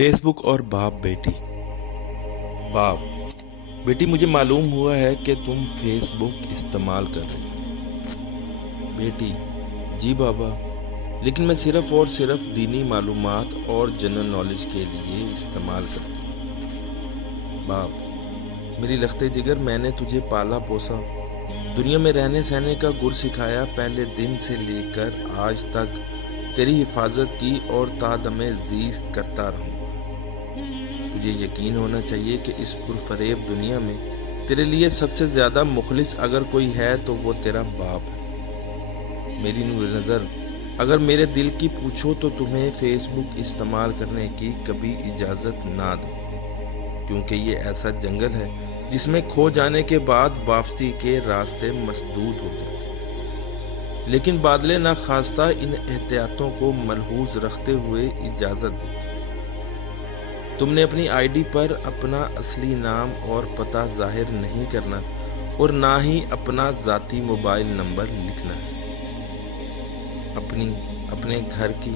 Face book और बाप बेटी। बाप: बेटी, मुझे मालूम हुआ है कि तुम फेस बुक इस्तेमाल कर रही हो। बेटी: जी बाबा, लेकिन मैं सिर्फ और सिर्फ दीनी मालूमात और जनरल नॉलेज के लिए इस्तेमाल करती हूँ। बाप: मेरी लख्ते जिगर, मैंने तुझे पाला पोसा, दुनिया में रहने सहने का गुर सिखाया, पहले दिन से लेकर आज तक तेरी हिफाजत की और तादमे ज़ीस्त करता रहूँगा। तुझे यकीन होना चाहिए कि इस पुरफरेब दुनिया में तेरे लिए सबसे ज़्यादा मुखलिस अगर कोई है तो वो तेरा बाप है। मेरी नूर नज़र, अगर मेरे दिल की पूछो तो तुम्हें फेसबुक इस्तेमाल करने की कभी इजाज़त ना दो, क्योंकि ये ऐसा जंगल है जिसमें खो जाने के बाद वापसी के रास्ते मसदूद हो जाते हैं। लेकिन बादले ना खास्ता इन एहतियातों को मलहूज रखते हुए इजाज़त देते हैं। तुमने अपनी आईडी पर अपना असली नाम और पता जाहिर नहीं करना और ना ही अपना ज़ाती मोबाइल नंबर लिखना है। अपने घर की,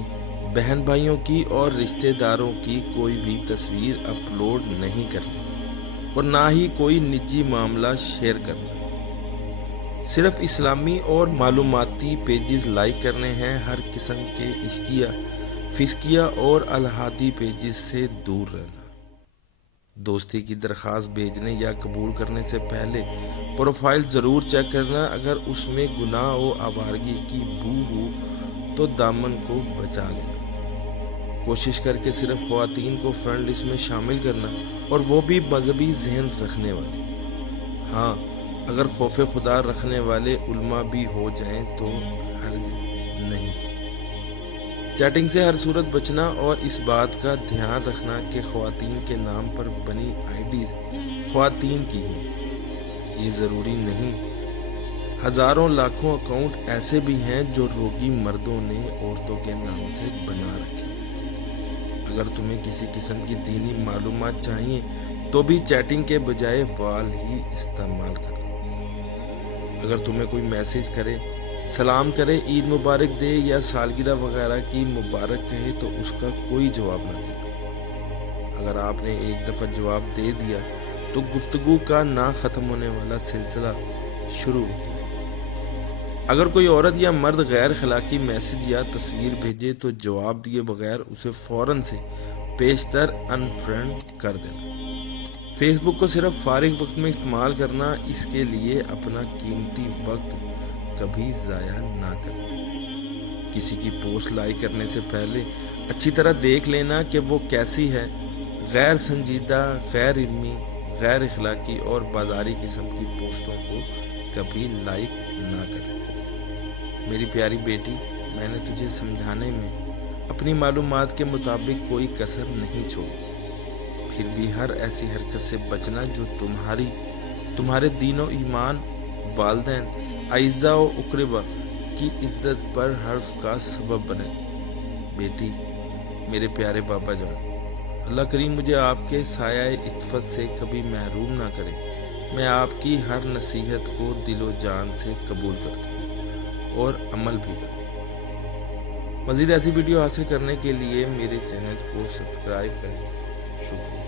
बहन भाइयों की और रिश्तेदारों की कोई भी तस्वीर अपलोड नहीं करनी और ना ही कोई निजी मामला शेयर करना। सिर्फ इस्लामी और मालूमाती पेजेस लाइक करने हैं। हर किस्म के इश्किया, फिस्किया और अलहादी पेजेस से दूर रहना। दोस्ती की दरख्वास्त भेजने या कबूल करने से पहले प्रोफाइल ज़रूर चेक करना। अगर उसमें गुनाह और आवारगी की बू हो तो दामन को बचा लेना। कोशिश करके सिर्फ ख्वातीन को फ्रेंड लिस्ट में शामिल करना, और वो भी मजहबी जहन रखने वाले। हाँ, अगर खौफ खुदा रखने वाले उल्मा भी हो जाएं तो हर्ज नहीं। चैटिंग से हर सूरत बचना और इस बात का ध्यान रखना कि ख्वातीन के नाम पर बनी आईडीज ख्वातीन की हैं, ये ज़रूरी नहीं। हज़ारों लाखों अकाउंट ऐसे भी हैं जो रोगी मर्दों ने औरतों के नाम से बना रखे। अगर तुम्हें किसी किस्म की दीनी मालूमात चाहिए तो भी चैटिंग के बजाय वाल ही इस्तेमाल करो। अगर तुम्हें कोई मैसेज करे, सलाम करे, ईद मुबारक दे या सालगिरह वगैरह की मुबारक कहे तो उसका कोई जवाब न दे। अगर आपने एक दफ़ा जवाब दे दिया तो गुफ्तगू का ना ख़त्म होने वाला सिलसिला शुरू हो गया। अगर कोई औरत या मर्द गैर अखलाकी मैसेज या तस्वीर भेजे तो जवाब दिए बगैर उसे फ़ौरन से पेशतर अनफ्रेंड कर देना। फेसबुक को सिर्फ फारिग वक्त में इस्तेमाल करना, इसके लिए अपना कीमती वक्त कभी ज़ाया ना करना। किसी की पोस्ट लाइक करने से पहले अच्छी तरह देख लेना कि वो कैसी है। गैर संजीदा, गैर इल्मी, गैर अखलाकी और बाजारी किस्म की पोस्टों को कभी लाइक ना करें। मेरी प्यारी बेटी, मैंने तुझे समझाने में अपनी मालूमात के मुताबिक कोई कसर नहीं छोड़ी। फिर भी हर ऐसी हरकत से बचना जो तुम्हारे दीनो ईमान, वालदैन, आइज़ा और उकरबा की इज्जत पर हर्फ का सबब बने। बेटी, मेरे प्यारे बाबा जान, अल्लाह करीम मुझे आपके साया इत्फत से कभी महरूम ना करे। मैं आपकी हर नसीहत को दिलो जान से कबूल करता हूँ और अमल भी करता हूँ। मज़ीद ऐसी वीडियो हासिल करने के लिए मेरे चैनल को सब्सक्राइब करें। शुक्रिया।